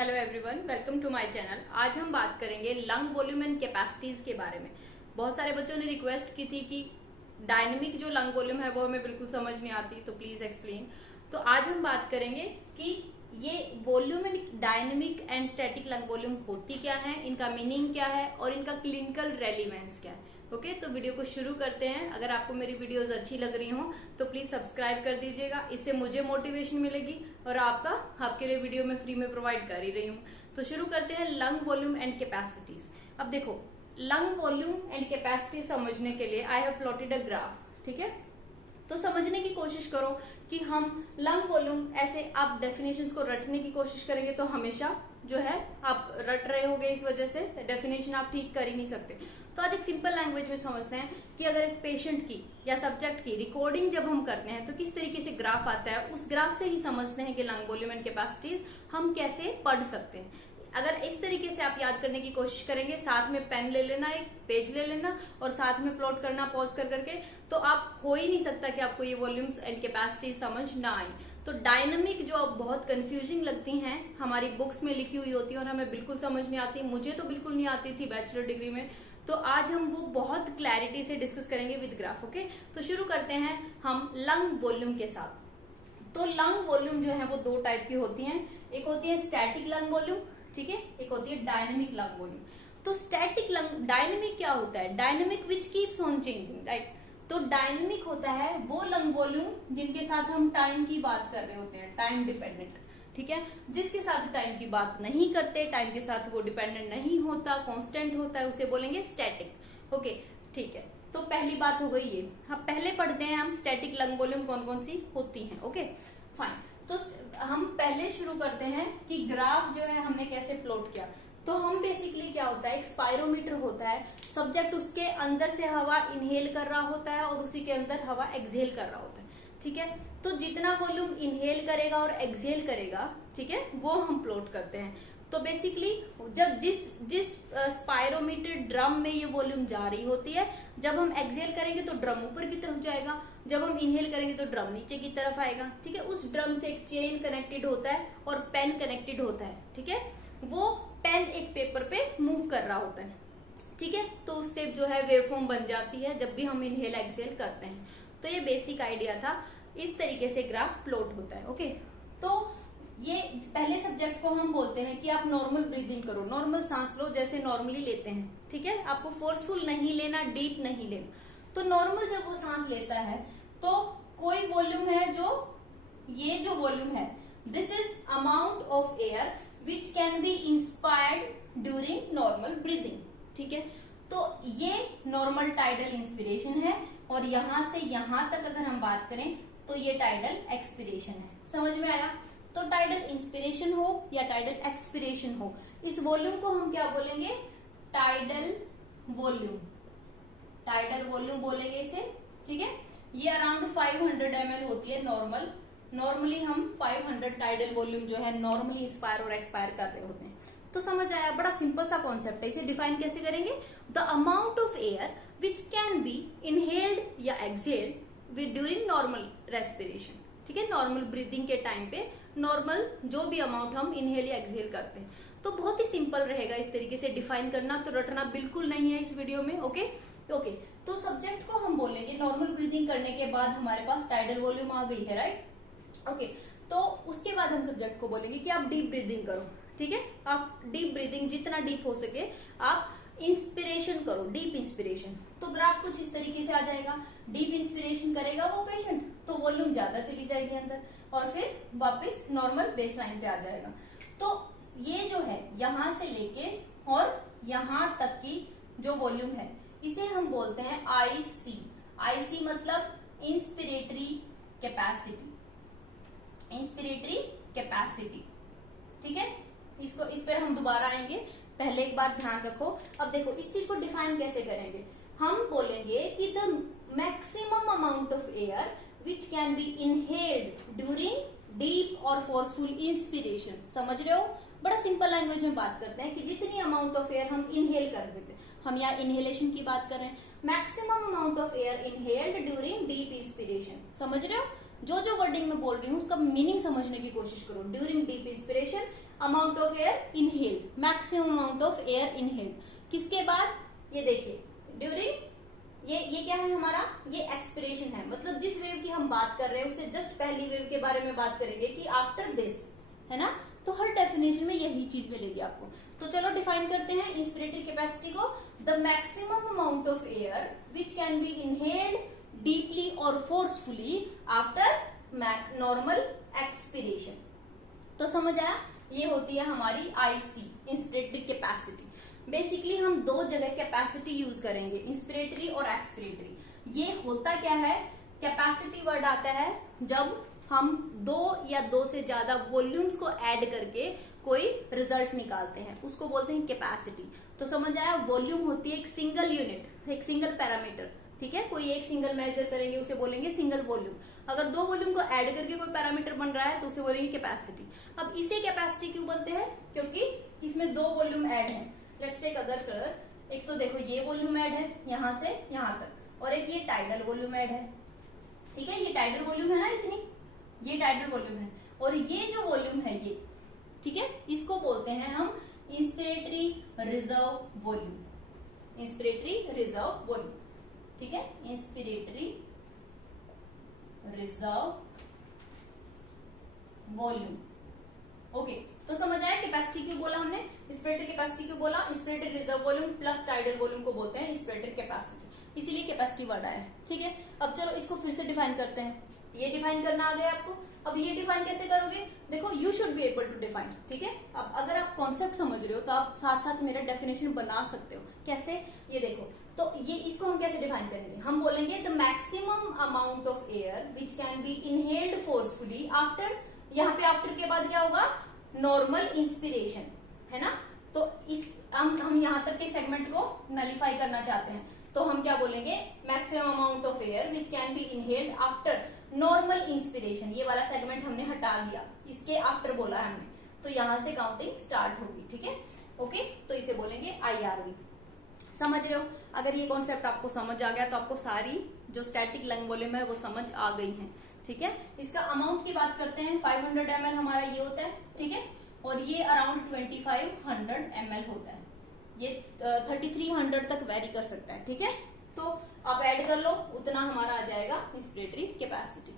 Hello everyone, welcome to my channel. आज हम बात करेंगे लंग वॉल्यूम एंड कैपेसिटीज के बारे में। बहुत सारे बच्चों ने रिक्वेस्ट की थी कि डायनेमिक जो लंग वॉल्यूम है वो हमें बिल्कुल समझ नहीं आती, तो प्लीज एक्सप्लेन। तो आज हम बात करेंगे कि ये volume and dynamic and static lung volume होती क्या है, इनका मीनिंग क्या है और इनका क्लिनिकल रेलिवेंस क्या है। ओके, तो वीडियो को शुरू करते हैं। अगर आपको मेरी वीडियोस अच्छी लग रही हो तो प्लीज सब्सक्राइब कर दीजिएगा, इससे मुझे मोटिवेशन मिलेगी और आपके लिए वीडियो में फ्री में प्रोवाइड कर ही रही हूँ। तो शुरू करते हैं लंग वॉल्यूम एंड कैपेसिटीज। अब देखो, लंग वॉल्यूम एंड कैपेसिटी समझने के लिए I have plotted a graph. ठीक है, तो समझने की कोशिश करो कि हम लंग वॉल्यूम ऐसे आप डेफिनेशंस को रटने की कोशिश करेंगे तो हमेशा जो है आप रट रहे होगे, इस वजह से डेफिनेशन आप ठीक कर ही नहीं सकते। तो आज एक सिंपल लैंग्वेज में समझते हैं कि अगर एक पेशेंट की या सब्जेक्ट की रिकॉर्डिंग जब हम करते हैं तो किस तरीके से ग्राफ आता है, उस ग्राफ से ही समझते हैं कि लंग वॉल्यूम एंड कैपेसिटीज हम कैसे पढ़ सकते हैं। अगर इस तरीके से आप याद करने की कोशिश करेंगे, साथ में पेन ले लेना, एक पेज ले लेना और साथ में प्लॉट करना पॉज कर करके, तो आप हो ही नहीं सकता कि आपको ये वॉल्यूम्स एंड कैपेसिटी समझ ना आए। तो डायनामिक जो अब बहुत कंफ्यूजिंग लगती हैं, हमारी बुक्स में लिखी हुई होती है और हमें बिल्कुल समझ नहीं आती, मुझे तो बिल्कुल नहीं आती थी बैचलर डिग्री में। तो आज हम वो बहुत क्लैरिटी से डिस्कस करेंगे विद ग्राफ। ओके, तो शुरू करते हैं हम लंग वॉल्यूम के साथ। तो लंग वॉल्यूम जो है वो दो टाइप की होती हैं, एक होती है स्टैटिक लंग वॉल्यूम, ठीक है, एक होती है डायनेमिक लंग वॉल्यूम। तो स्टैटिक लंग, डायनेमिक क्या होता है? Dynamic which keeps on changing, right. तो डायनेमिक होता है वो लंग वॉल्यूम जिनके साथ हम टाइम की बात कर रहे होते हैं, टाइम डिपेंडेंट। ठीक है, जिसके साथ टाइम की बात नहीं करते, टाइम के साथ वो डिपेंडेंट नहीं होता, कांस्टेंट होता है, उसे बोलेंगे स्टैटिक। ओके, ठीक है, तो पहली बात हो गई ये। हम पहले पढ़ते हैं हम स्टैटिक लंग वॉल्यूम कौन कौन सी होती हैं। ओके फाइन, तो हम पहले शुरू करते हैं कि ग्राफ जो है हमने कैसे प्लॉट किया। तो हम बेसिकली क्या होता है, एक स्पायरोमीटर होता है, सब्जेक्ट उसके अंदर से हवा इनहेल कर रहा होता है और उसी के अंदर हवा एक्सहेल कर रहा होता है। ठीक है, तो जितना वॉल्यूम इनहेल करेगा और एक्सहेल करेगा, ठीक है, वो हम प्लॉट करते हैं। तो बेसिकली जब जिस स्पायरोमीटर ड्रम में ये वॉल्यूम जा रही होती है, जब हम एक्सहेल करेंगे तो ड्रम ऊपर की तरफ जाएगा, जब हम इनहेल करेंगे तो ड्रम नीचे की तरफ आएगा। ठीक है, उस ड्रम से एक चेन कनेक्टेड होता है और पेन कनेक्टेड होता है। ठीक है, वो पेन एक पेपर पे मूव कर रहा होता है। ठीक है, तो उससे जो है वेवफॉर्म बन जाती है जब भी हम इनहेल एक्सहेल करते हैं। तो ये बेसिक आइडिया था, इस तरीके से ग्राफ प्लॉट होता है। ओके, तो ये पहले सब्जेक्ट को हम बोलते हैं कि आप नॉर्मल ब्रीदिंग करो, नॉर्मल सांस लो जैसे नॉर्मली लेते हैं। ठीक है, आपको फोर्सफुल नहीं लेना, डीप नहीं लेना। तो नॉर्मल जब वो सांस लेता है तो कोई वॉल्यूम है, जो ये जो वॉल्यूम है, this is amount of air which can B inspired during normal breathing. ठीक है, तो ये नॉर्मल टाइडल इंस्पिरेशन है और यहां से यहां तक अगर हम बात करें तो ये टाइडल एक्सपिरेशन है। समझ में आया? तो टाइडल इंस्पिरेशन हो या टाइडल एक्सपिरेशन हो, इस वॉल्यूम को हम क्या बोलेंगे? टाइडल वॉल्यूम, टाइडल वॉल्यूम बोलेंगे इसे। ठीक है, ये अराउंड 500 ml होती है नॉर्मली हम 500 टाइडल वॉल्यूम जो है नॉर्मली इंस्पायर और एक्सपायर कर रहे होते हैं। तो समझ आया? बड़ा सिंपल सा कॉन्सेप्ट है। इसे डिफाइन कैसे करेंगे? The amount of air which can be inhaled या exhaled with during normal respiration. ठीक है, नॉर्मल ब्रीदिंग के टाइम पे नॉर्मल जो भी अमाउंट हम इनहेल या एक्सहेल करते हैं। तो बहुत ही सिंपल रहेगा इस तरीके से डिफाइन करना, तो रटना बिल्कुल नहीं है इस वीडियो में। ओके, तो सब्जेक्ट को हम बोलेंगे, नॉर्मल ब्रीदिंग करने के बाद हमारे पास टाइडल वॉल्यूम आ गई है, राइट। ओके, तो उसके बाद हम सब्जेक्ट को बोलेंगे कि आप डीप ब्रीदिंग करो। ठीक है, आप डीप ब्रीदिंग जितना डीप हो सके आप इंस्पिरेशन करो, डीप इंस्पिरेशन। तो ग्राफ कुछ इस तरीके से आ जाएगा। डीप इंस्पिरेशन करेगा वो पेशेंट तो वॉल्यूम ज्यादा चली जाएगी अंदर और फिर वापस नॉर्मल बेस लाइन पे आ जाएगा। तो ये जो है यहां से लेके और यहां तक की जो वॉल्यूम है इसे हम बोलते हैं आईसी। आईसी मतलब इंस्पिरेटरी कैपेसिटी, इंस्पिरेटरी कैपेसिटी। ठीक है, इसको इस पर हम दोबारा आएंगे, पहले एक बात ध्यान रखो। अब देखो इस चीज को डिफाइन कैसे करेंगे। हम बोलेंगे कि the maximum amount of air which can be inhaled during deep और फोर्सफुल इंस्पिरेशन। समझ रहे हो? बड़ा सिंपल लैंग्वेज में बात करते हैं कि जितनी अमाउंट ऑफ एयर हम इनहेल कर देते हैं, हम यहाँ इनहेलेशन की बात कर रहे हैं, maximum amount of air inhaled during deep inspiration. समझ रहे हो? जो जो वर्डिंग में बोल रही हूँ उसका मीनिंग समझने की कोशिश करो। During deep inspiration amount of air inhaled, maximum amount of air inhaled. किसके बाद, ये देखिए ड्यूरिंग, ये क्या है हमारा, ये एक्सपिरेशन है, मतलब जिस वेव की हम बात कर रहे हैं उससे जस्ट पहली वेव के बारे में बात करेंगे कि आफ्टर दिस, है ना। तो हर डेफिनेशन में यही चीज मिलेगी आपको। तो चलो डिफाइन करते हैं इंस्पिरेटरी कैपेसिटी को। The maximum amount of air which can be inhaled deeply और फोर्सफुली आफ्टर नॉर्मल एक्सपिरेशन। तो समझ आया, ये होती है हमारी आईसी, इंस्पिरेटरी कैपेसिटी। बेसिकली हम दो जगह कैपेसिटी यूज करेंगे, इंस्पिरेटरी और एक्सपिरेटरी। ये होता क्या है, कैपेसिटी वर्ड आता है जब हम दो या दो से ज्यादा वॉल्यूम्स को ऐड करके कोई रिजल्ट निकालते हैं, उसको बोलते हैं कैपेसिटी। तो समझ आया, वॉल्यूम होती है एक सिंगल यूनिट, एक सिंगल पैरामीटर, ठीक है। कोई एक सिंगल मेजर करेंगे उसे बोलेंगे सिंगल वॉल्यूम। अगर दो वॉल्यूम को ऐड करके कोई पैरामीटर बन रहा है तो उसे बोलेंगे कैपेसिटी। अब इसे कैपेसिटी क्यों बोलते हैं, क्योंकि इसमें दो वॉल्यूम ऐड है। लेट्स टेक अदर कलर, एक तो देखो ये वॉल्यूम ऐड है यहां से यहां तक, और एक ये टाइडल वॉल्यूम ऐड है, ठीक है। ये टाइडल वॉल्यूम है ना इतनी, ये टाइडल वॉल्यूम है, और ये जो वॉल्यूम है ये, ठीक है, इसको बोलते हैं हम inspiratory reserve volume, inspiratory reserve volume, ठीक है, इंस्पिरेटरी रिजर्व वॉल्यूम। ओके, तो समझ आया कैपेसिटी क्यों बोला हमने, इंस्पिरेटरी कैपेसिटी क्यों बोला, inspiratory reserve volume plus tidal volume को बोलते हैं इंस्पिरेटरी कैपेसिटी, इसीलिए कैपेसिटी वर्ड आया है, ठीक है। अब चलो इसको फिर से डिफाइन करते हैं। ये डिफाइन करना आ गया आपको। अब ये डिफाइन कैसे करोगे, देखो you should be able to define, ठीक है। अब अगर आप कॉन्सेप्ट समझ रहे हो तो आप साथ साथ मेरा डेफिनेशन बना सकते हो। कैसे, ये देखो, तो ये इसको हम कैसे डिफाइन करेंगे, हम बोलेंगे the maximum amount of air which can be inhaled forcefully after, यहाँ पे आफ्टर के बाद क्या होगा, नॉर्मल इंस्पिरेशन, है ना। तो इस हम यहाँ तक के सेगमेंट को नलिफाई करना चाहते हैं, तो हम क्या बोलेंगे, maximum amount of air which can be inhaled after normal inspiration. ये वाला सेगमेंट हमने हटा दिया, इसके आफ्टर बोला है हमने, तो यहां से काउंटिंग स्टार्ट होगी, ठीक है। ओके, तो इसे बोलेंगे IRV। समझ रहे हो, अगर ये कॉन्सेप्ट आपको समझ आ गया तो आपको सारी जो स्टैटिक लंग वॉल्यूम है वो समझ आ गई है, ठीक है। इसका अमाउंट की बात करते हैं, 500 ml हमारा ये होता है, ठीक है, और ये अराउंड 2500 ml होता है, ये 3300 तक वेरी कर सकता है, ठीक है। तो आप ऐड कर लो, उतना हमारा आ जाएगा इंस्पिरेटरी कैपेसिटी।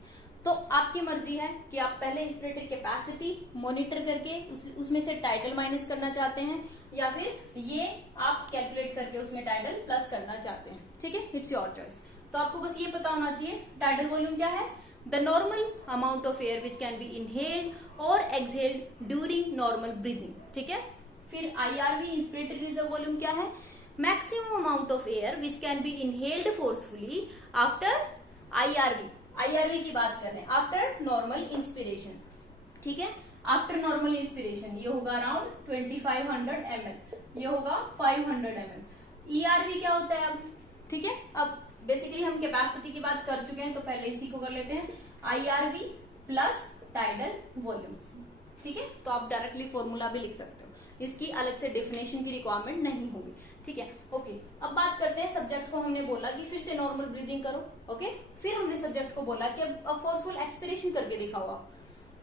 तो आपकी मर्जी है कि आप पहले इंस्पिरेटरी कैपेसिटी मॉनिटर करके उसमें से टाइडल माइनस करना चाहते हैं, या फिर ये आप कैलकुलेट करके उसमें टाइडल प्लस करना चाहते हैं, ठीक है, इट्स योर चॉइस। तो आपको बस ये पता होना चाहिए टाइडल वॉल्यूम क्या है, the normal amount of air which can be inhaled और एक्सहेल्ड ड्यूरिंग नॉर्मल ब्रीदिंग, ठीक है। फिर IRV इंस्पिरेटरी रिजर्व वॉल्यूम क्या है, maximum amount of air which can be inhaled forcefully after IRV की बात कर रहे हैं, आफ्टर नॉर्मल इंस्पिरेशन, ठीक है। आफ्टर नॉर्मल इंस्पिरेशन ये होगा अराउंड 2500 ml, ये होगा 500 ml। ERV क्या होता है अब, ठीक है। अब बेसिकली हम कैपेसिटी की बात कर चुके हैं, तो पहले इसी को कर लेते हैं, IRV प्लस टाइडल वॉल्यूम, ठीक है। तो आप डायरेक्टली फॉर्मूला भी लिख सकते हो, इसकी अलग से डेफिनेशन की रिक्वायरमेंट नहीं होगी, ठीक है। ओके, अब बात करते हैं सब्जेक्ट को, हमने बोला कि फिर से नॉर्मल ब्रीदिंग करो, ओके। फिर हमने सब्जेक्ट को बोला कि अब फोर्सफुल एक्सपिरेशन करके दिखाओ आप,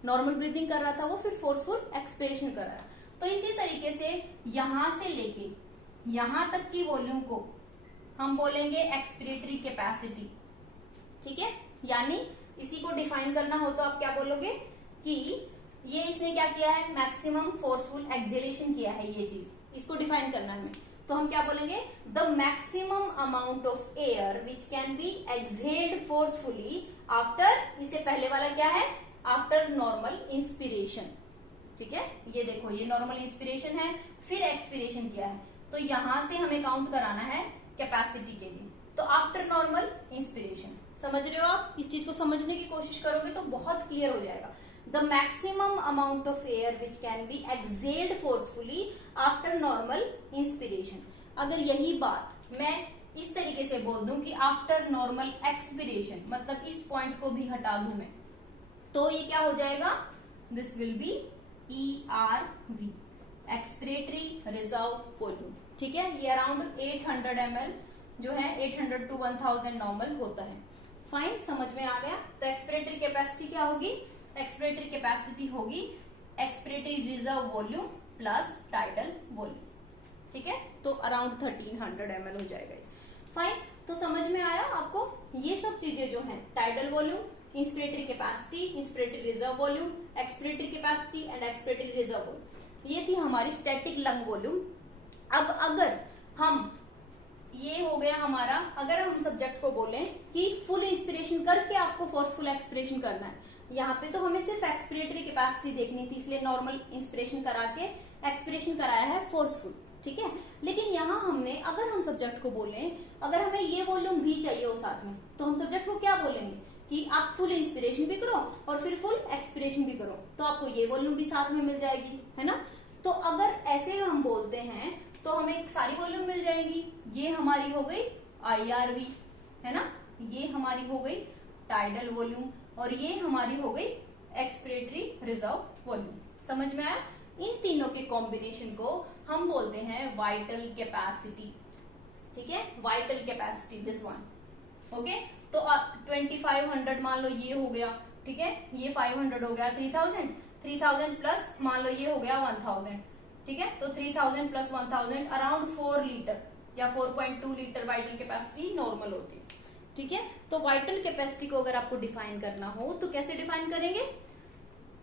नॉर्मल ब्रीदिंग कर रहा था वो, फिर फोर्सफुल एक्सपिरेशन कर रहा है। तो इसी तरीके से यहां से लेके यहां तक की वॉल्यूम को हम बोलेंगे एक्सपिरेटरी कैपेसिटी, ठीक है। यानी इसी को डिफाइन करना हो तो आप क्या बोलोगे कि ये इसने क्या किया है, मैक्सिमम फोर्सफुल एक्सेलेशन किया है, ये चीज इसको डिफाइन करना है हमें। तो हम क्या बोलेंगे, the maximum amount of air which can B exhaled forcefully after, इससे पहले वाला क्या है, आफ्टर नॉर्मल इंस्पिरेशन, ठीक है। ये देखो ये नॉर्मल इंस्पिरेशन है, फिर एक्सपिरेशन किया है, तो यहां से हमें काउंट कराना है कैपेसिटी के लिए। तो आफ्टर नॉर्मल इंस्पिरेशन, समझ रहे हो आप, इस चीज को समझने की कोशिश करोगे तो बहुत क्लियर हो जाएगा। The maximum amount of air which can B exhaled forcefully after normal inspiration. अगर यही बात मैं इस तरीके से बोल दूं कि आफ्टर नॉर्मल एक्सपिरेशन, मतलब इस पॉइंट को भी हटा दूं मैं, तो ये क्या हो जाएगा, this will be ERV, expiratory reserve volume, ठीक है। ये अराउंड 800 ml जो है 800 to 1000 नॉर्मल होता है। फाइन, समझ में आ गया। तो एक्सपिरेटरी कैपेसिटी क्या होगी, एक्सपिरेटरी कैपेसिटी होगी expiratory reserve volume plus tidal volume, ठीक है। तो अराउंड 1300 ml हो जाएगा। फाइन, तो समझ में आया आपको? ये सब चीजें जो हैं, tidal volume, inspiratory capacity, inspiratory reserve volume, expiratory capacity and expiratory reserve volume, ये थी हमारी स्टैटिक लंग वॉल्यूम। अब अगर हम, ये हो गया हमारा, अगर हम सब्जेक्ट को बोलें कि फुल इंस्पिरेशन करके आपको फोर्सफुल एक्सपिरेशन करना है, यहाँ पे तो हमें सिर्फ एक्सपिरेटरी कैपेसिटी देखनी थी, इसलिए नॉर्मल इंस्पिरेशन करा के एक्सपिरेशन कराया है फोर्सफुल, ठीक है। लेकिन यहाँ हमने, अगर हम सब्जेक्ट को बोलें, अगर हमें ये वॉल्यूम भी चाहिए हो साथ में, तो हम सब्जेक्ट को क्या बोलेंगे कि आप फुल इंस्पिरेशन भी करो और फिर फुल एक्सपिरेशन भी करो, तो आपको ये वॉल्यूम भी साथ में मिल जाएगी, है ना। तो अगर ऐसे हम बोलते हैं तो हमें सारी वॉल्यूम मिल जाएंगी। ये हमारी हो गई IRV, है ना, ये हमारी हो गई टाइडल वॉल्यूम और ये हमारी हो गई एक्सपिरेटरी रिजर्व वॉल्यूम। समझ में आया? इन तीनों के कॉम्बिनेशन को हम बोलते हैं वाइटल कैपेसिटी, ठीक है, vital capacity, this one, okay. तो 2500 मान लो ये हो गया, ठीक है, ये 500 हो गया, 3000 प्लस मान लो ये हो गया 1000, ठीक है। तो 3000 प्लस 1000 अराउंड 4 लीटर या 4.2 लीटर वाइटल कैपेसिटी नॉर्मल होती है, ठीक है। तो वाइटल कैपेसिटी को अगर आपको डिफाइन करना हो तो कैसे डिफाइन करेंगे?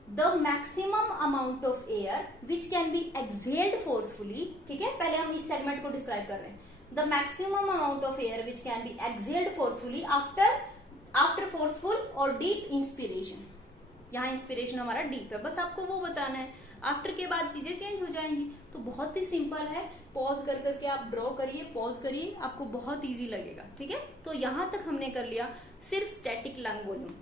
The maximum amount of air which can B exhaled forcefully, ठीक है, पहले हम इस सेगमेंट को डिस्क्राइब कर रहे हैं। The maximum amount of air which can B exhaled forcefully after forceful और डीप इंस्पिरेशन। यहाँ इंस्पिरेशन हमारा डीप है, बस आपको वो बताना है, आफ्टर के बाद चीजें चेंज हो जाएंगी। तो बहुत ही सिंपल है, पॉज कर करके आप ड्रॉ करिए, पॉज करिए, आपको बहुत इजी लगेगा, ठीक है। तो यहां तक हमने कर लिया सिर्फ स्टैटिक लंग वॉल्यूम,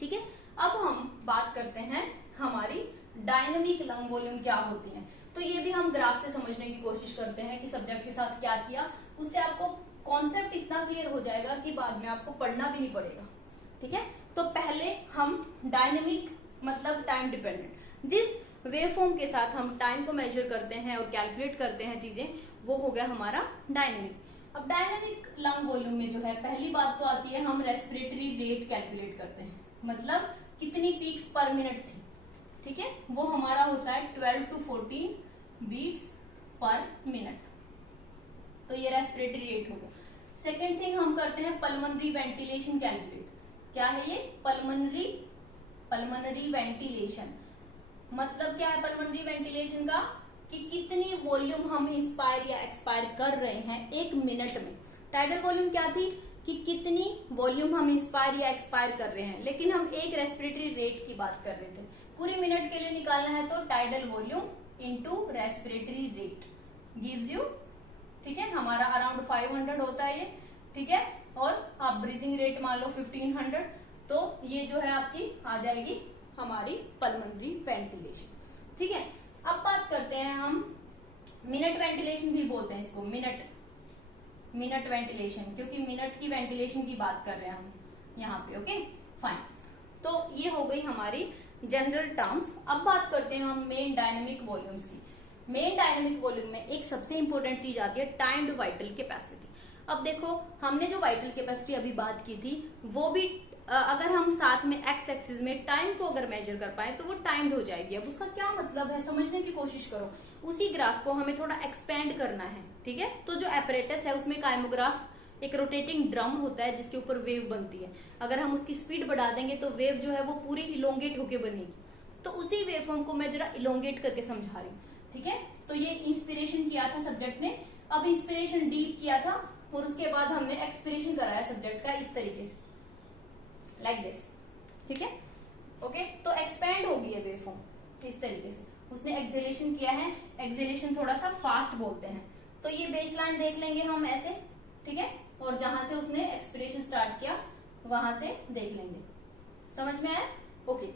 ठीक है। अब हम बात करते हैं हमारी डायनेमिक लंग वॉल्यूम क्या होती है। तो ये भी हम ग्राफ से समझने की कोशिश करते हैं कि सब्जेक्ट के साथ क्या किया, उससे आपको कॉन्सेप्ट इतना क्लियर हो जाएगा कि बाद में आपको पढ़ना भी नहीं पड़ेगा, ठीक है। तो पहले हम डायनेमिक मतलब टाइम डिपेंडेंट, जिस वेवफॉर्म के साथ हम टाइम को मेजर करते हैं और कैलकुलेट करते हैं चीजें, वो हो गया हमारा डायनेमिक। अब डायनेमिक लंग वॉल्यूम में जो है, पहली बात तो आती है हम रेस्पिरेटरी रेट कैलकुलेट करते हैं, मतलब कितनी पीक्स पर मिनट थी, ठीक है, वो हमारा होता है 12 to 14 बीट्स पर मिनट। तो ये रेस्पिरेटरी रेट हो गया। सेकेंड थिंग हम करते हैं पल्मोनरी वेंटिलेशन कैलकुलेट। क्या है ये? पल्मोनरी वेंटिलेशन मतलब क्या है पल्मोनरी वेंटिलेशन का, कि कितनी वॉल्यूम हम इंस्पायर या एक्सपायर कर रहे हैं एक मिनट में। टाइडल वॉल्यूम क्या थी कि कितनी वॉल्यूम हम इंस्पायर या एक्सपायर कर रहे हैं, लेकिन हम एक रेस्पिरेटरी रेट की बात कर रहे थे। पूरी मिनट के लिए निकालना है तो tidal volume into respiratory rate gives you, ठीक है, हमारा अराउंड 500 होता है ये, ठीक है, और आप ब्रीथिंग रेट मान लो 1500, तो ये जो है आपकी आ जाएगी हमारी पल्मोनरी वेंटिलेशन, ठीक है। अब बात करते हैं हम मिनट वेंटिलेशन भी बोलते हैं इसको, मिनट वेंटिलेशन, क्योंकि मिनट की वेंटिलेशन की बात कर रहे हैं हम यहाँ पे, ओके फाइन। तो ये हो गई हमारी जनरल टर्म्स। अब बात करते हैं हम मेन डायनेमिक वॉल्यूम्स की। मेन डायनेमिक वॉल्यूम में एक सबसे इंपॉर्टेंट चीज आती है टाइम्ड वाइटल कैपेसिटी। अब देखो हमने जो वाइटल कैपेसिटी अभी बात की थी, वो भी अगर हम साथ में एक्स एक्सिस में टाइम को अगर मेजर कर पाए तो वो टाइम्ड हो जाएगी। अब उसका क्या मतलब है समझने की कोशिश करो। उसी ग्राफ को हमें थोड़ा एक्सपेंड करना है, ठीक है। तो जो एपरेटस है उसमें काइमोग्राफ एक रोटेटिंग ड्रम होता है जिसके ऊपर वेव बनती है। अगर हम उसकी स्पीड बढ़ा देंगे तो वेव जो है वो पूरी इलोंगेट होके बनेगी। तो उसी वेव फॉर्म को मैं जरा इलोंगेट करके समझा रही हूँ, ठीक है। तो ये इंस्पिरेशन किया था सब्जेक्ट ने, अब इंस्पिरेशन डीप किया था और उसके बाद हमने एक्सपिरेशन कराया सब्जेक्ट का इस तरीके से, लाइक दिस, ठीक है, ओके। तो एक्सपेंड हो गई है वेव फॉर्म इस तरीके से। उसने एक्सेलेरेशन किया है, एक्सेलेरेशन थोड़ा सा फास्ट बोलते हैं। तो ये बेस लाइन देख लेंगे हम ऐसे, ठीक है, और जहां से उसने एक्सपिरेशन स्टार्ट किया वहां से देख लेंगे। समझ में आया? ओके।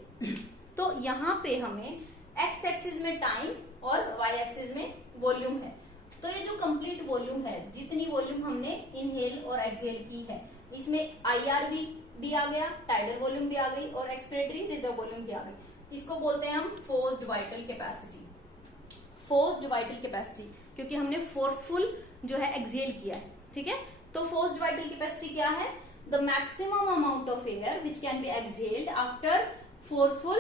तो यहाँ पे हमें एक्स एक्सिस में टाइम और वाई एक्सिस में वॉल्यूम है। तो ये जो कंप्लीट वॉल्यूम है, जितनी वॉल्यूम हमने इनहेल और एक्सहेल की है, इसमें IRV भी आ गया, टाइडल वॉल्यूम भी आ गई और एक्सपिरेटरी रिजर्व वॉल्यूम भी आ गई। इसको बोलते हैं हम forced vital capacity. Forced vital capacity क्योंकि हमने फोर्सफुल जो है एक्सहेल किया है, ठीक है। तो फोर्स्ड वाइटल कैपेसिटी क्या है? The maximum amount of air which can B exhaled after forceful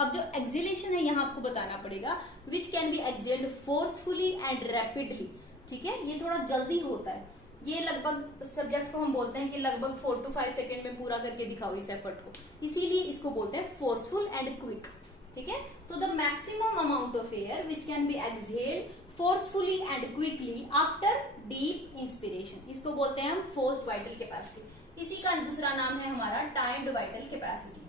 अब जो एक्सेलेशन है यहाँ आपको बताना पड़ेगा, विच can B excelled forcefully and rapidly. ठीक है, ये थोड़ा जल्दी होता है, ये लगभग सब्जेक्ट को हम बोलते हैं कि लगभग 4 to 5 सेकेंड में पूरा करके दिखाओ इस एफर्ट को, इसीलिए इसको बोलते हैं फोर्सफुल एंड क्विक। ठीक है, तो the maximum amount of air which can B exhaled forcefully and quickly after deep inspiration, इसको बोलते हैं हम फोर्स्ड वाइटल कैपेसिटी। इसी का दूसरा नाम है हमारा timed vital capacity.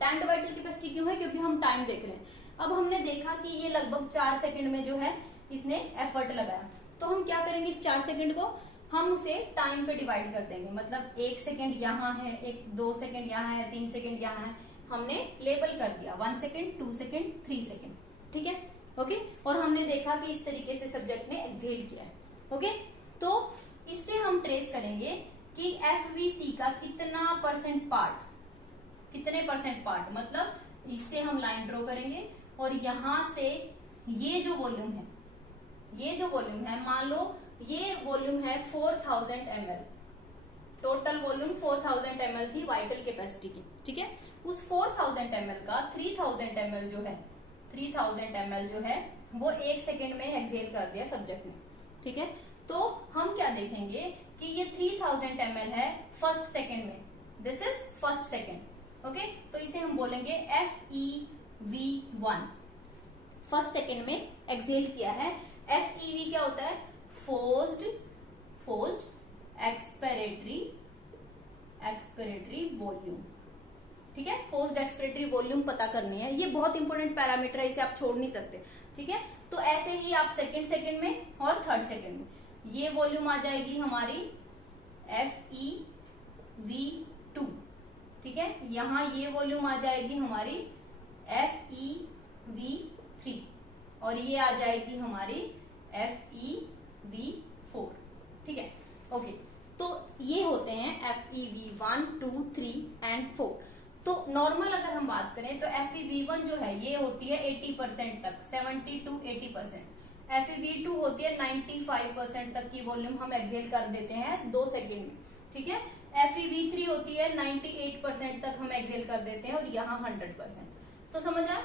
Timed vital capacity क्यों है? क्योंकि हम टाइम देख रहे हैं। अब हमने देखा कि ये लगभग 4 सेकंड में जो है इसने एफर्ट लगाया, तो हम क्या करेंगे, इस 4 सेकंड को हम उसे टाइम पे डिवाइड कर देंगे। मतलब 1 सेकंड यहाँ है, 2 सेकंड यहाँ है, 3 सेकंड यहाँ है, हमने लेबल कर दिया 1 सेकंड, 2 सेकंड, 3 सेकंड। ठीक है, ओके। और हमने देखा कि इस तरीके से सब्जेक्ट ने एक्सेल किया है। ओके, तो इससे हम ट्रेस करेंगे कि एफवीसी का कितना परसेंट पार्ट, कितने परसेंट पार्ट, मतलब इससे हम लाइन ड्रॉ करेंगे और यहां से ये जो वॉल्यूम है, ये जो वॉल्यूम है, मान लो ये वॉल्यूम है 4000 ml, टोटल वॉल्यूम 4000 ml थी वाइटल कैपेसिटी की। ठीक है, उस 4000 ml का 3000 ml जो है, 3000 ml जो है वो 1 सेकेंड में एक्सहेल कर दिया सब्जेक्ट ने। ठीक है, तो हम क्या देखेंगे कि ये 3000 ml है फर्स्ट सेकेंड में, this is first second. Okay, तो इसे हम बोलेंगे FEV1, फर्स्ट सेकेंड में एक्सहेल किया है। FEV क्या होता है? Forced expiratory volume. ठीक है, फोर्स्ड एक्सपिरेटरी वॉल्यूम पता करनी है, ये बहुत इंपॉर्टेंट पैरामीटर है, इसे आप छोड़ नहीं सकते। ठीक है, तो ऐसे ही आप सेकेंड में और थर्ड सेकेंड में ये वॉल्यूम आ जाएगी हमारी FEV2। ठीक है, यहां ये वॉल्यूम आ जाएगी हमारी FEV3 और ये आ जाएगी हमारी FEV4। ठीक है, ओके, तो ये होते हैं FEV1, 2, 3 एंड 4। तो नॉर्मल अगर हम बात करें तो FEV1 जो है ये होती है 80% तक, 70 to 80%। FEV2 होती है 95% तक की वॉल्यूम हम एक्सहेल कर देते हैं 2 सेकेंड में। ठीक है, FEV3 होती है 98% तक हम एक्सहेल कर देते हैं और यहाँ 100%। तो समझ आए,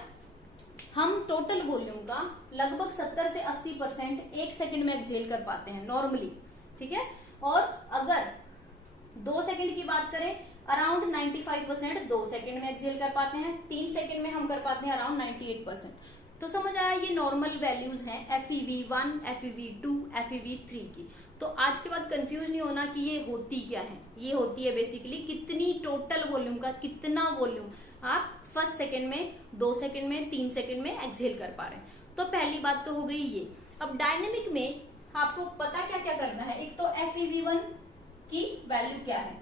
हम टोटल वॉल्यूम का लगभग 70 से 80% 1 सेकेंड में एक्सहेल कर पाते हैं नॉर्मली। ठीक है, और अगर 2 सेकेंड की बात करें, अराउंड 95% 2 सेकेंड में एक्सहेल कर पाते हैं, 3 सेकेंड में हम कर पाते हैं अराउंड 98%। तो समझ आया, ये नॉर्मल वैल्यूज हैं FEV1, FEV2, FEV3 की। तो आज के बाद कंफ्यूज नहीं होना कि ये होती क्या है। ये होती है बेसिकली कितनी टोटल वॉल्यूम का कितना वॉल्यूम आप फर्स्ट सेकेंड में, 2 सेकेंड में, 3 सेकेंड में एक्सहेल कर पा रहे हैं। तो पहली बात तो हो गई ये। अब डायनेमिक में आपको पता क्या क्या करना है, एक तो FEV1 की वैल्यू क्या है,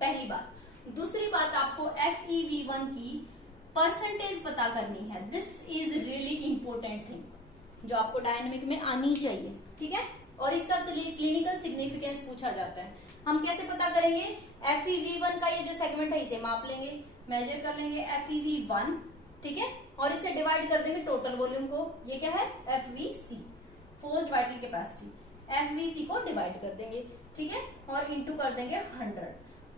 पहली बात। दूसरी बात, आपको FEV1 की परसेंटेज पता करनी है। This is really important thing जो आपको डायनेमिक में आनी चाहिए। ठीक है, और इसका क्लिनिकल सिग्निफिकेंस पूछा जाता है। हम कैसे पता करेंगे? FEV1 का ये जो सेगमेंट है इसे माप लेंगे, मेजर कर लेंगे FEV1। ठीक है, और इसे डिवाइड कर देंगे टोटल वॉल्यूम को, ये क्या है FVC, forced vital capacity. FVC को डिवाइड कर देंगे, ठीक है, और इंटू कर देंगे 100।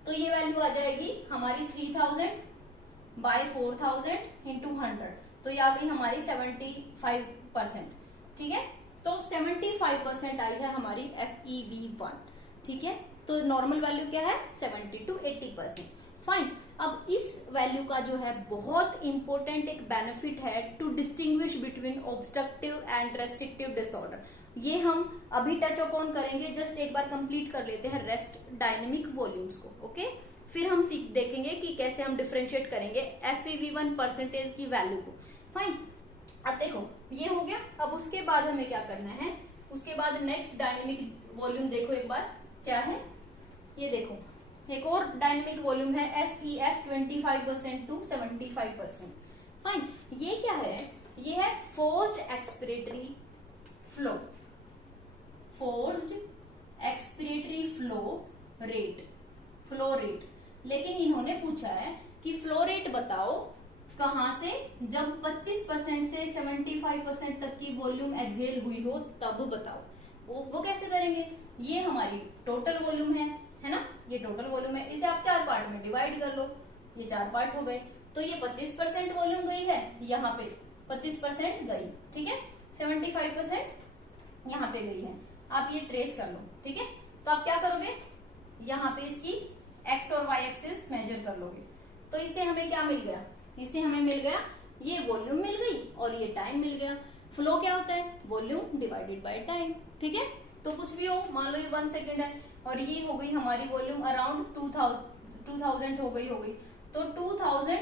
तो ये वैल्यू आ जाएगी हमारी 3000 बाय 4000 इंटू 100, तो ये आ गई हमारी 75%। ठीक है, तो 75% आई है हमारी FEV1। ठीक है, तो नॉर्मल वैल्यू क्या है 70 to 80%। फाइन, अब इस वैल्यू का जो है बहुत इंपॉर्टेंट एक बेनिफिट है to distinguish between obstructive and restrictive disorder. ये हम अभी टच अपॉन करेंगे, जस्ट एक बार कंप्लीट कर लेते हैं रेस्ट डायनेमिक वॉल्यूम्स को। ओके, फिर हम देखेंगे कि कैसे हम डिफरेंशिएट करेंगे FEV1 परसेंटेज की वैल्यू को। फाइन, अब देखो ये हो गया। अब उसके बाद हमें क्या करना है, उसके बाद नेक्स्ट डायनेमिक वॉल्यूम देखो एक बार क्या है, ये देखो एक और डायनेमिक वॉल्यूम है FEF 25% to 75%। फाइन, ये क्या है, ये है forced expiratory flow, forced expiratory flow rate. लेकिन इन्होंने पूछा है कि फ्लो रेट बताओ कहां से, जब 25% से 75% तक की वॉल्यूम एक्सहेल हुई हो तब बताओ। वो कैसे करेंगे, ये हमारी टोटल वॉल्यूम है ना, ये टोटल वॉल्यूम है, इसे आप 4 पार्ट में डिवाइड कर लो, ये 4 पार्ट हो गए। तो ये 25% वॉल्यूम गई है, यहाँ पे 25% गई, ठीक है, 75% यहाँ पे गई है। आप ये ट्रेस कर लो, ठीक है। तो आप क्या करोगे, यहाँ पे इसकी एक्स और वाई एक्सिस मेजर कर लोगे। तो इससे हमें क्या मिल गया, इससे हमें मिल गया ये वॉल्यूम मिल गई और ये टाइम मिल गया। फ्लो क्या होता है, वॉल्यूम डिवाइडेड बाय टाइम, ठीक है। तो कुछ भी हो, मान लो ये 1 सेकेंड है और ये हो गई हमारी वॉल्यूम अराउंड 2000 हो गई। तो 2000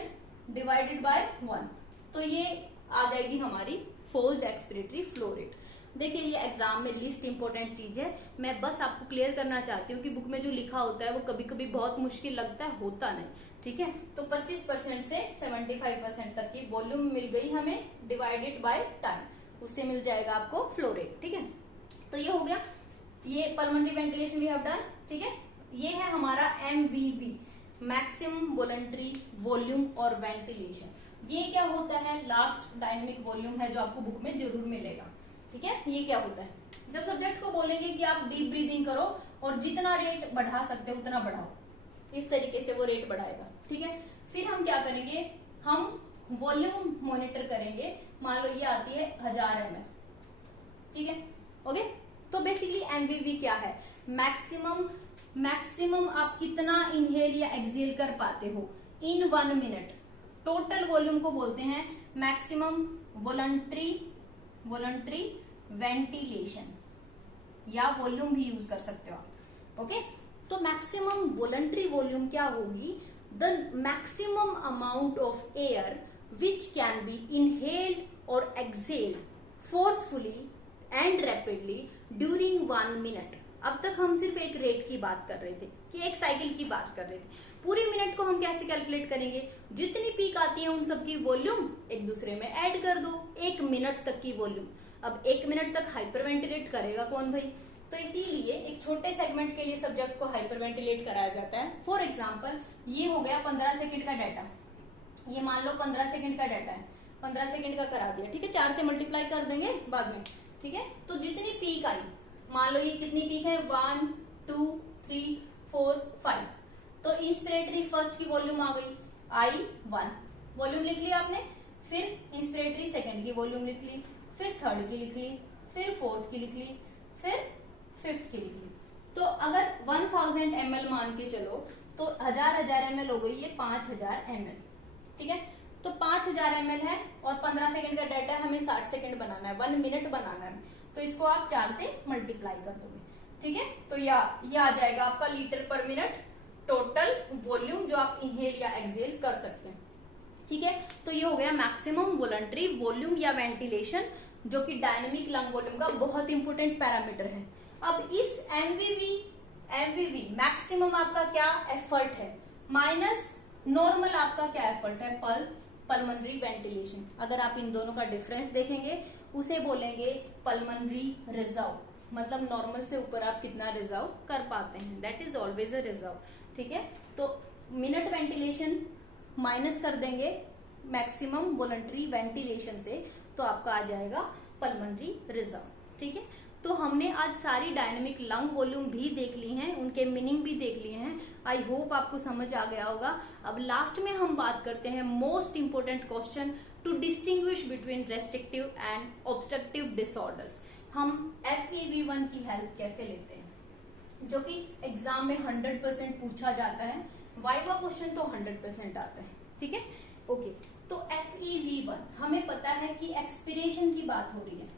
डिवाइडेड बाय 1, तो ये आ जाएगी हमारी फोर्स्ड एक्सपिरेटरी फ्लो रेट। देखिए ये एग्जाम में लिस्ट इंपॉर्टेंट चीज है, मैं बस आपको क्लियर करना चाहती हूँ कि बुक में जो लिखा होता है वो कभी कभी बहुत मुश्किल लगता है, होता नहीं, ठीक है। तो 25% से 75% तक की वॉल्यूम मिल गई हमें डिवाइडेड बाय टाइम, उससे मिल जाएगा आपको फ्लो रेट, ठीक है। तो ये हो गया, ये pulmonary ventilation we have done, ठीक है। ये है हमारा MVV, मैक्सिमम वॉलंटरी वॉल्यूम और वेंटिलेशन। ये क्या होता है, लास्ट डायनेमिक वॉल्यूम है जो आपको बुक में जरूर मिलेगा, ठीक है। ये क्या होता है, जब सब्जेक्ट को बोलेंगे कि आप डीप ब्रीदिंग करो और जितना रेट बढ़ा सकते हो उतना बढ़ाओ, इस तरीके से वो रेट बढ़ाएगा, ठीक है। फिर हम क्या करेंगे, हम वॉल्यूम मॉनिटर करेंगे। मान लो ये आती है 1000 ml, ठीक है, ओके। तो बेसिकली MVV क्या है, मैक्सिमम आप कितना इनहेल या एक्सहेल कर पाते हो इन 1 मिनट। टोटल वॉल्यूम को बोलते हैं मैक्सिमम वॉलंटरी वेंटिलेशन, या वॉल्यूम भी यूज कर सकते हो आप, ओके। तो मैक्सिमम वॉलंटरी वॉल्यूम क्या होगी, the maximum amount of air which can be inhaled और exhaled forcefully and rapidly during 1 minute. अब तक हम सिर्फ एक रेट की बात कर रहे थे कि एक साइकिल की बात कर रहे थे, पूरी मिनट को हम कैसे कैलकुलेट करेंगे, जितनी पीक आती है उन सब की वॉल्यूम एक दूसरे में ऐड कर दो, 1 मिनट तक की वॉल्यूम। अब 1 मिनट तक हाइपरवेंटिलेट करेगा कौन भाई, तो इसीलिए एक छोटे सेगमेंट के लिए सब्जेक्ट को हाइपरवेंटिलेट कराया जाता है। फॉर एग्जाम्पल ये हो गया 15 सेकेंड का डाटा, ये मान लो 15 सेकेंड का डाटा है, 15 सेकेंड का करा दिया, ठीक है, 4 से मल्टीप्लाई कर देंगे बाद में, ठीक है। तो जितनी पीक आई, मान लो ये कितनी पीक है, 1 2 3 4 5, तो इंस्पिरेटरी फर्स्ट की वॉल्यूम आ गई I1, वॉल्यूम लिख लिया आपने। फिर इंस्पिरेटरी सेकेंड की वॉल्यूम लिख ली, फिर थर्ड की लिख ली, फिर फोर्थ की लिख ली, फिर फिफ्थ की लिख ली। तो अगर 1000 ml मान के चलो तो 1000 ml हो गई ये 5000 ml, ठीक है। तो 5000 ml है और 15 सेकंड का डाटा है, हमें 60 सेकंड बनाना है, 1 मिनट बनाना है, तो इसको आप 4 से मल्टीप्लाई कर दोगे, ठीक है। तो ये आ जाएगा आपका लीटर पर मिनट टोटल वॉल्यूम जो आप इनहेल या एक्सहेल कर सकते हैं, ठीक है। तो ये हो गया मैक्सिमम वॉलंटरी वॉल्यूम या वेंटिलेशन, जो कि डायनेमिक लंग वॉल्यूम का बहुत इंपॉर्टेंट पैरामीटर है। अब इस MVV मैक्सिमम आपका क्या एफर्ट है माइनस नॉर्मल आपका क्या एफर्ट है, पल्मोनरी वेंटिलेशन। अगर आप इन दोनों का डिफरेंस देखेंगे उसे बोलेंगे पल्मोनरी रिजर्व, मतलब नॉर्मल से ऊपर आप कितना रिजर्व कर पाते हैं, that is always a reserve, ठीक है। तो मिनट वेंटिलेशन माइनस कर देंगे मैक्सिमम वॉलंटरी वेंटिलेशन से, तो आपका आ जाएगा पल्मोनरी रिजर्व, ठीक है। तो हमने आज सारी डायनेमिक लंग वॉल्यूम भी देख ली हैं, उनके मीनिंग भी देख लिए हैं। आई होप आपको समझ आ गया होगा। अब लास्ट में हम बात करते हैं most important question to distinguish between restrictive and obstructive disorders. हम FEV1 की हेल्प कैसे लेते हैं, जो कि एग्जाम में 100% पूछा जाता है, वाइवा क्वेश्चन तो 100% आता है, ठीक है, ओके। तो FEV1 हमें पता है कि एक्सपिरेशन की बात हो रही है,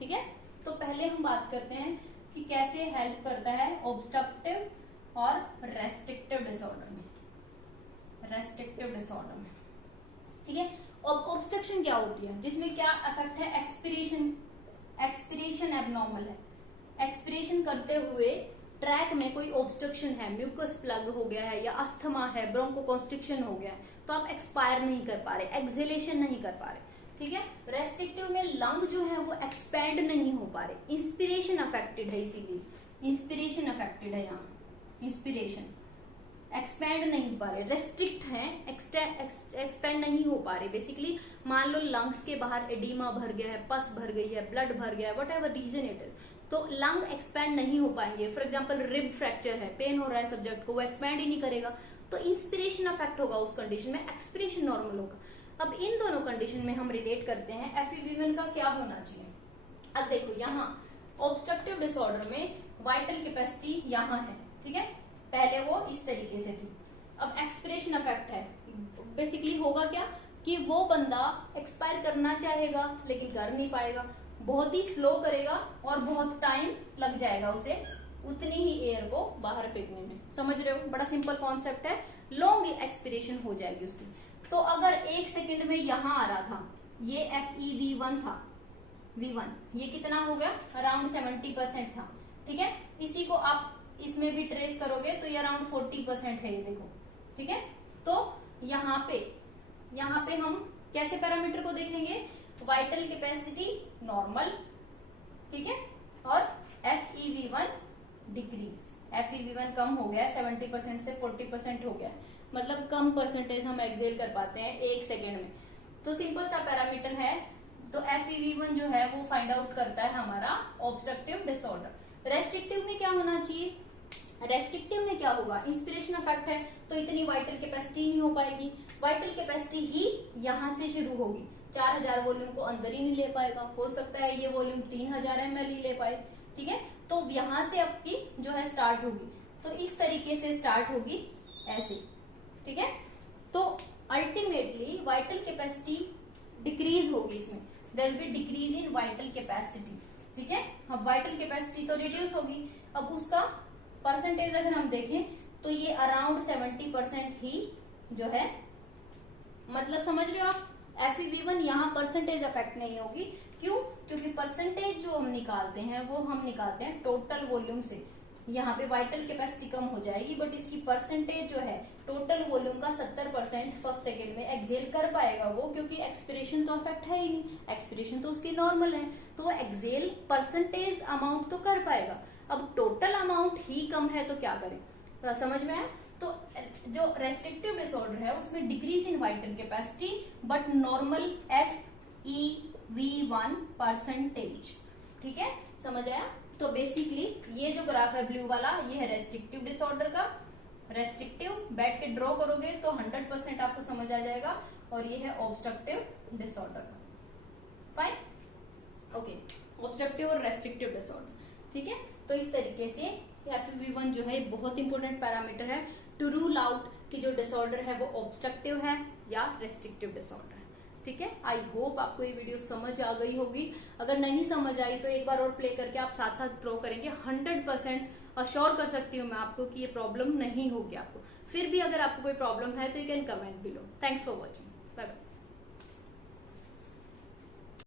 ठीक है। तो पहले हम बात करते हैं कि कैसे हेल्प करता है ऑब्स्ट्रक्टिव और रेस्ट्रिक्टिव डिसऑर्डर में, ठीक है। और ऑब्स्ट्रक्शन क्या होती है, जिसमें क्या इफेक्ट है, एक्सपिरेशन एबनॉर्मल है, एक्सपिरेशन करते हुए ट्रैक में कोई ऑब्स्ट्रक्शन है, म्यूकस प्लग हो गया है या अस्थमा है, ब्रोंकोकॉन्स्ट्रिक्शन हो गया है, तो आप एक्सपायर नहीं कर पा रहे, एक्सहेलेशन नहीं कर पा रहे, ठीक है। रेस्ट्रिक्टिव में लंग जो है वो एक्सपैंड नहीं हो पा रहे, इंस्पिरेशन अफेक्टेड है, इसीलिए इंस्पिरेशन अफेक्टेड है, यहाँ इंस्पिरेशन एक्सपैंड नहीं हो पा रहे, रेस्ट्रिक्ट है, एक्सपैंड नहीं हो पा रहे। बेसिकली मान लो लंग्स के बाहर एडिमा भर गया है, पस भर गई है, ब्लड भर गया है, whatever reason it is, तो लंग एक्सपैंड नहीं हो पाएंगे। फॉर एग्जाम्पल रिब फ्रैक्चर है, पेन हो रहा है सब्जेक्ट को, वो एक्सपैंड ही नहीं करेगा, तो इंस्पिरेशन अफेक्ट होगा उस कंडीशन में, एक्सपिरेशन नॉर्मल होगा। अब इन दोनों कंडीशन में हम रिलेट करते हैं FEV1 का क्या होना चाहिए। अब देखो यहाँ ऑब्स्ट्रक्टिव डिसऑर्डर में वाइटल कैपेसिटी यहाँ है, ठीक है, पहले वो इस तरीके से थी। अब एक्सपिरेशन अफेक्ट है, बेसिकली होगा क्या कि वो बंदा एक्सपायर करना चाहेगा लेकिन कर नहीं पाएगा, बहुत ही स्लो करेगा और बहुत टाइम लग जाएगा उसे उतनी ही एयर को बाहर फेंकने में। समझ रहे हो, बड़ा सिंपल कॉन्सेप्ट है, लॉन्ग एक्सपिरेशन हो जाएगी उसकी। तो अगर 1 सेकेंड में यहां आ रहा था, ये FEV1 था, V1 ये कितना हो गया, अराउंड 70% था, ठीक है। इसी को आप इसमें भी ट्रेस करोगे तो ये अराउंड 40% है, ये देखो, ठीक है। तो यहाँ पे हम कैसे पैरामीटर को देखेंगे, वाइटल कैपेसिटी नॉर्मल, ठीक है, और FEV1 डिक्रीज। FEV1 कम हो गया, 70% से 40% हो गया, मतलब कम परसेंटेज हम एक्सेल कर पाते हैं 1 सेकेंड में। तो सिंपल सा पैरामीटर है। तो FEV1 जो है वो फाइंड आउट करता है हमारा ऑब्स्ट्रक्टिव डिसऑर्डर। रेस्ट्रिक्टिव में क्या होना चाहिए, रेस्ट्रिक्टिव में क्या होगा, इंस्पिरेशन अफेक्ट है तो इतनी वाइटल कैपेसिटी नहीं हो पाएगी, वाइटल कैपेसिटी ही यहाँ से शुरू होगी, 4000 वॉल्यूम को अंदर ही नहीं ले पाएगा, हो सकता है ये वॉल्यूम 3000 ml ही ले पाए, ठीक है। तो यहां से आपकी जो है स्टार्ट होगी, तो इस तरीके से स्टार्ट होगी ऐसे, ठीक है। तो अल्टीमेटली वाइटल कैपेसिटी डिक्रीज होगी, इसमें there will be decrease in vital capacity, ठीक है। अब वाइटल कैपेसिटी तो रिड्यूस होगी, अब उसका परसेंटेज अगर हम देखें तो ये अराउंड 70% ही जो है, मतलब समझ रहे हो आप, FEV1 यहाँ परसेंटेज अफेक्ट नहीं होगी। क्यों, क्योंकि परसेंटेज जो हम निकालते हैं वो हम निकालते हैं टोटल वॉल्यूम से। यहाँ पे वाइटल कैपेसिटी कम हो जाएगी बट इसकी परसेंटेज जो है टोटल वॉल्यूम का 70% फर्स्ट सेकेंड में एक्सेल कर पाएगा वो, क्योंकि एक्सपिरेशन तो अफेक्ट है ही नहीं, एक्सपिरेशन तो उसकी नॉर्मल है, तो वो एक्सेल परसेंटेज अमाउंट तो कर पाएगा। अब टोटल अमाउंट ही कम है तो क्या करें, तो समझ में आया। तो जो रेस्ट्रिक्टिव डिसऑर्डर है उसमें decrease in vital capacity but normal FEV1 percentage, ठीक है, समझ आया। तो बेसिकली ये जो ग्राफ है ब्लू वाला, ये है रेस्ट्रिक्टिव डिसऑर्डर का। रेस्ट्रिक्टिव बैठ के ड्रॉ करोगे तो 100% आपको समझ आ जाएगा, और ये है ऑब्स्ट्रक्टिव डिसऑर्डर का। फाइन, ओके, ऑब्स्ट्रक्टिव और रेस्ट्रिक्टिव डिसऑर्डर, ठीक है। तो इस तरीके से FEV1 जो है बहुत इंपॉर्टेंट पैरामीटर है टू रूल आउट कि जो डिसऑर्डर है वो ऑब्स्ट्रक्टिव है या रेस्ट्रिक्टिव डिसऑर्डर है, ठीक है। आई होप आपको ये वीडियो समझ आ गई होगी। अगर नहीं समझ आई तो एक बार और प्ले करके आप साथ साथ ड्रॉ करेंगे, 100% अश्योर कर सकती हूँ मैं आपको कि ये प्रॉब्लम नहीं होगी आपको। फिर भी अगर आपको कोई प्रॉब्लम है तो you can comment below. Thanks for watching.